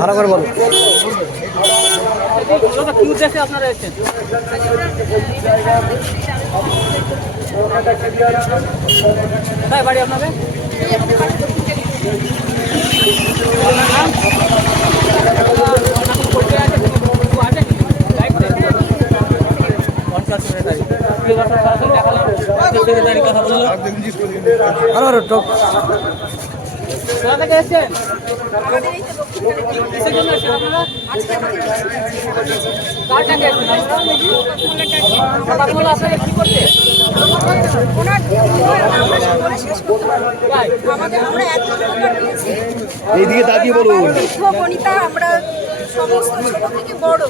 ভালো করে বলো। কি উদ্দেশ্যে আপনারা এসেছেন? কোথায় বাড়ি আপনাদের? কোথা থেকে এসছেন? কিসের জন্য এসছেন আপনারা? কার টাকা এসছেন আপনারা? আপনারা কি করছে? এইদিকে তাকিয়ে বলুন। আমরা সমস্ত ছোট থেকে বড়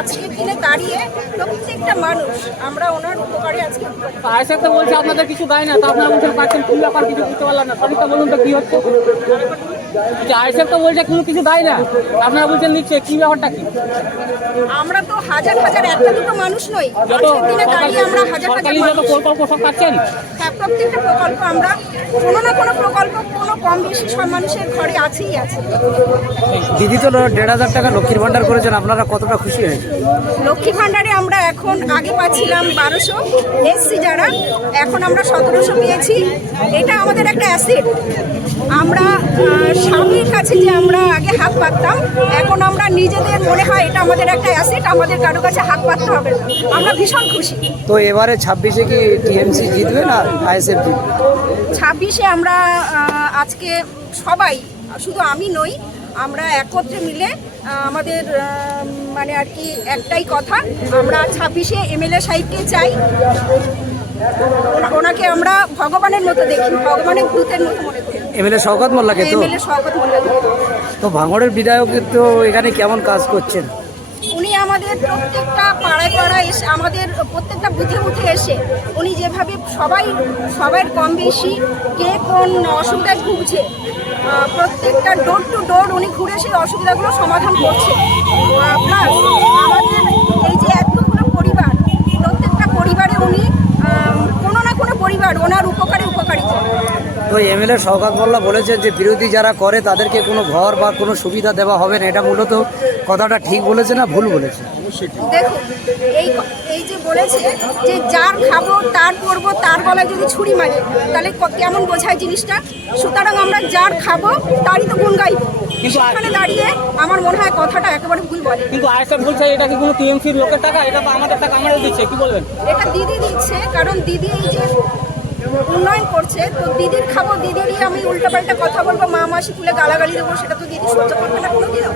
আজকের দিনে দাঁড়িয়ে প্রত্যেকটা মানুষ আমরা ওনার উপকারে আজকে আয়সা তো বলছে আপনাদের কিছু দেয় না, তা আপনারা বলছেন পাচ্ছেন, কি ব্যাপার কিছু বুঝতে পারলাম না। সবিতা বলুন তো কি হচ্ছে? আয়সা তো বলছে কোনো কিছু দেয় না, আপনারা বলছেন নিচ্ছে, কি ব্যাপারটা কি? আমরা তো হাজার হাজার একটা দুটো মানুষ নই, আজকের দিনে দাঁড়িয়ে আমরা হাজার হাজার যত প্রকল্প সব পাচ্ছেন। হ্যাঁ, প্রত্যেকটা প্রকল্প আমরা কোনো না কোনো প্রকল্প কোনো কম বেশি সব মানুষের ঘরে আছেই আছে। দিদি তো 1,500 টাকা লক্ষ্মীর ভান্ডার করেছেন, আপনারা কতটা খুশি হয়েছে? লক্ষ্মী ভান্ডারে আমরা এখন আগে পাচ্ছিলাম 1200, এসছি যারা এখন আমরা 1700 পেয়েছি। এটা আমাদের একটা অ্যাসেট। আমরা স্বামীর কাছে যে আমরা আগে হাত পাততাম, এখন আমরা নিজেদের মনে হয় এটা আমাদের একটা অ্যাসেট, আমাদের কারো কাছে হাত পাততে হবে না। আমরা ভীষণ খুশি। তো এবারে 26-এ কি টিএমসি জিতবে না আইএসএফ জিতবে? 26-এ আমরা আজকে সবাই, শুধু আমি নই, আমরা একত্রে মিলে আমাদের মানে আর কি একটাই কথা, আমরা 26-এ এমএলএ সাহেবকে চাই। ওনাকে আমরা ভগবানের মতো দেখি, ভগবানের দূতের মতো মনে করি। এমএলএ শওকত মোল্লাকে তো? এমএলএ শওকত মোল্লাকে। তো ভাঙড়ের বিধায়ক তো এখানে কেমন কাজ করছেন? উনি আমাদের প্রত্যেকটা পাড়ায় পাড়ায় এসে, আমাদের প্রত্যেকটা বুথে বুথে এসে উনি যেভাবে সবার কম বেশি কে কোন অসুবিধায় ভুগছে, প্রত্যেকটা ডোর টু ডোর উনি ঘুরে সেই অসুবিধাগুলো সমাধান করছে। প্লাস আমাদের এই যে এতগুলো পরিবার, প্রত্যেকটা পরিবারে উনি কোনো না কোনো পরিবার ওনার উপকারিত। তো এমএলএ শওকত মোল্লা বলেছেন যে বিরোধী যারা করে তাদেরকে কোনো ঘর বা কোনো সুবিধা দেওয়া হবে না, এটা মূলত কথাটা ঠিক বলেছে না ভুল বলেছে? দেখুন, এই যে বলেছে যে যার খাবো তার করবো, তার গলায় যদি ছুরি মারে তাহলে কেমন বোঝায় জিনিসটা? সুতরাং আমরা যার খাবো তারই তো গুণ গাইব। সেখানে দাঁড়িয়ে আমার মনে হয় কথাটা একেবারে ভুল বলে। কিন্তু আয়সা বলছে এটা কি কোনো টিএমসির লোকের টাকা? এটা তো আমাদের টাকা, আমরা দিচ্ছে, কি বলবেন? এটা দিদি দিচ্ছে, কারণ দিদি এই যে উন্নয়ন করছে, তো দিদির খাবো, দিদিরই আমি উল্টাপাল্টা কথা বলবো, মা মাসি তুলে গালাগালি দেবো, সেটা তো দিদি সহ্য করবে না কোনোদিনও,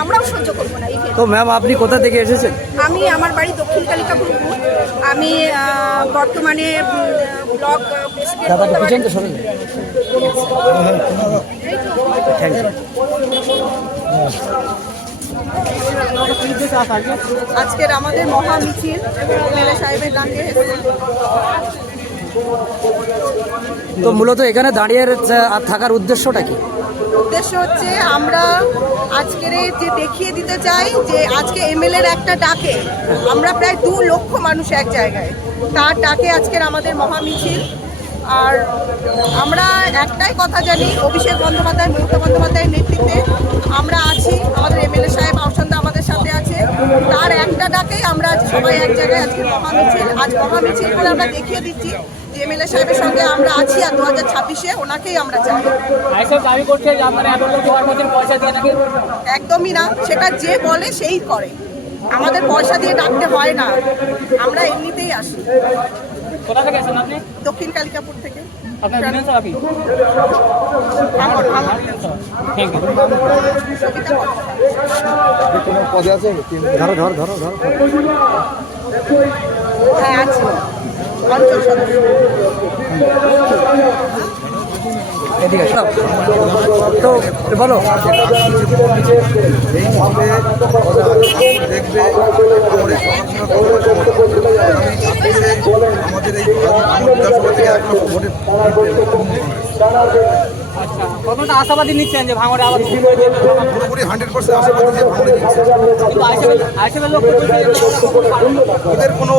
আমরাও সহ্য করবো না। তো ম্যাম আপনি কোথা থেকে এসেছেন? আমি, আমার বাড়ি দক্ষিণ কালিকাপুর। আমি বর্তমানে ব্লক আজকের আমাদের মহা মিছিল এমএলএ সাহেবের ডাকে। তো মূলত এখানে দাঁড়িয়ে থাকার উদ্দেশ্যটা কি? উদ্দেশ্য হচ্ছে আমরা আজকের যে দেখিয়ে দিতে চাই যে আজকে এমএলএর একটা ডাকে আমরা প্রায় 2 লক্ষ মানুষ এক জায়গায়, তার ডাকে আজকের আমাদের মহা মিছিল। আর আমরা একটাই কথা জানি, অভিষেক বন্দ্যোপাধ্যায়, মমতা বন্দ্যোপাধ্যায়ের নেতৃত্বে আমরা আছি, আমাদের এমএলএ সাহেব আহসানদা আমাদের সাথে আছে, তার একটা ডাকেই আমরা সবাই এক জায়গায় আজকে মহা মিছিল। আজ মহা মিছিল করে আমরা দেখিয়ে দিচ্ছি যে এমএলএ সাহেবের সঙ্গে আমরা আছি, আর 2026-এ ওনাকেই আমরা চাই। একদমই না, সেটা যে বলে সেই করে, আমাদের পয়সা দিয়ে ডাকতে হয় না, আমরা এমনিতেই আসি। কোথা থেকে আসেন আপনি? দক্ষিণ কালিকাপুর থেকে। আপনার বিধানসভা কি? পদে আছে? ধরো। হ্যাঁ আছে, অঞ্চল সদস্য। এদিকে তো বলো। দেখবে আমাদের এই বিধানসভা থেকে আচ্ছা, কতটা আশাবাদী নিচ্ছেন যে ভাঙড়ে আবার পুরোপুরি 100% আশাবাদী যে ভাঙড়ে দিচ্ছে। আইসিএফের লোক ওদের কোনো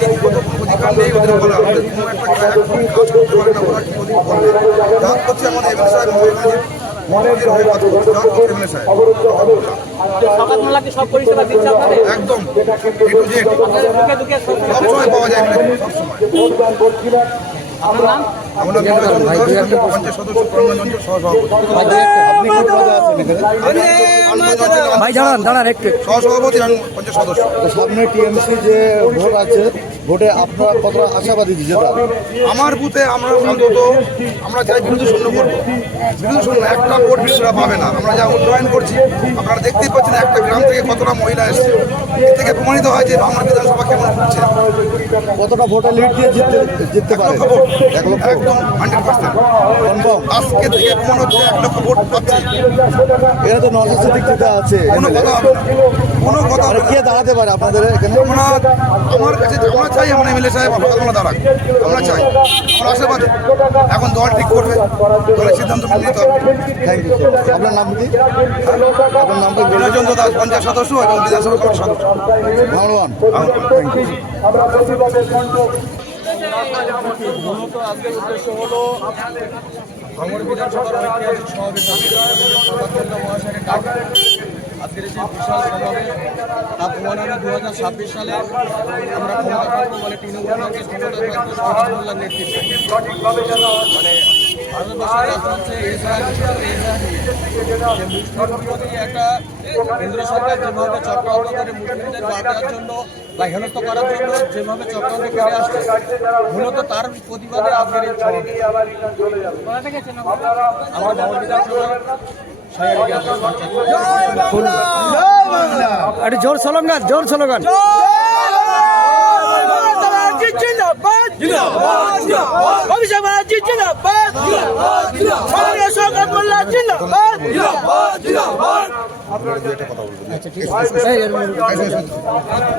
নীতিগত অধিকার নেই, ওদের বলা ওদের কোনো একটা কাজ করতে পারে না, ওরা কি ওদিকে করবে। যা করছে আমাদের এমএলএ সাহেব মোদির হয়ে কাজ করছে এমএলএ সাহেব শওকত মোল্লাকে সব পরিষেবা দিচ্ছে আপনাদের একদম A to Z দুঃখে দুঃখে সব সবসময় পাওয়া যায় সবসময়। আপনার নাম আমার নাম বিনয় চন্দ্র দাস, পঞ্চায়েত সদস্য করণগঞ্জ অঞ্চল সহসভাপতি। ভাই দাঁড়ান একটু। সহসভাপতি এবং পঞ্চায়েত সদস্য। সামনে টিএমসি যে ভোট আছে, ভোটে আপনারা কতটা আশাবাদী যেটা? আমার বুথে আমরা অন্তত আমরা চাই বিরোধী শূন্য করবো। বিরোধী শূন্য একটা ভোট বিরোধীরা পাবে না। আমরা যা উন্নয়ন করছি আপনারা দেখতেই পাচ্ছেন একটা গ্রাম থেকে কতটা মহিলা এসছে। এর থেকে প্রমাণিত হয় যে আমার বিধানসভা কেমন হচ্ছে। কতটা ভোটে লিড দিয়ে জিততে পারে? 1 লক্ষ ভোট এক লক্ষ একদম 100%। কনফার্ম। আজকে থেকে প্রমাণ হচ্ছে 1 লক্ষ ভোট পাচ্ছি। এরা তো নজর সিদ্দিক যেটা আছে কোনো MLA, কথা হবে না, কোনো কথা মানে হবে কে না। দাঁড়াতে পারে আপনাদের এখানে? আমার কাছে আমরা চাই আমার এমএলএ সাহেব আমরা দাঁড়াক, আমরা চাই, আমরা আশাবাদী। এখন দল ঠিক করবে, দলের সিদ্ধান্ত মেনে নিতে হবে। Thank you. আপনার নাম কি? আপনার নামটা বলুন। বিনয় চন্দ্র দাস, পঞ্চায়েত সদস্য এবং বিধানসভা কমিটির সদস্য। ভগবান। Thank you. মূলত আজকের উদ্দেশ্য হলো ভাঙড় বিধানসভার ঐতিহাসিক সমাবেশ শওকত মহাশয়কে ডাকা। আজকের এই যে বিশাল সমাবেশ তা প্রমাণ হবে 2026 সালে আমরা ক্ষমতা পাবো বলে তৃণমূল কংগ্রেস ক্ষমতা পাবো শওকত মোল্লার নেতৃত্বে। মানে ভারতবর্ষের রাজনীতিতে মুসলিম একটা কেন্দ্র সরকার যেভাবে চক্রান্ত করে মুসলিমদের বাদ দেওয়ার জন্য বা হেনস্থ করার জন্য যেভাবে চক্রান্ত করে আসছে, মূলত তার প্রতিবাদে আজকের এই সমাবেশ। কোথা থেকে চেনা আমরা ভাঙড় বিধানসভার একটু জোর স্লোগান। অভিষেক ব্যানার্জি জিন্দাবাদ, শওকত মোল্লা জিন্দাবাদ। এই,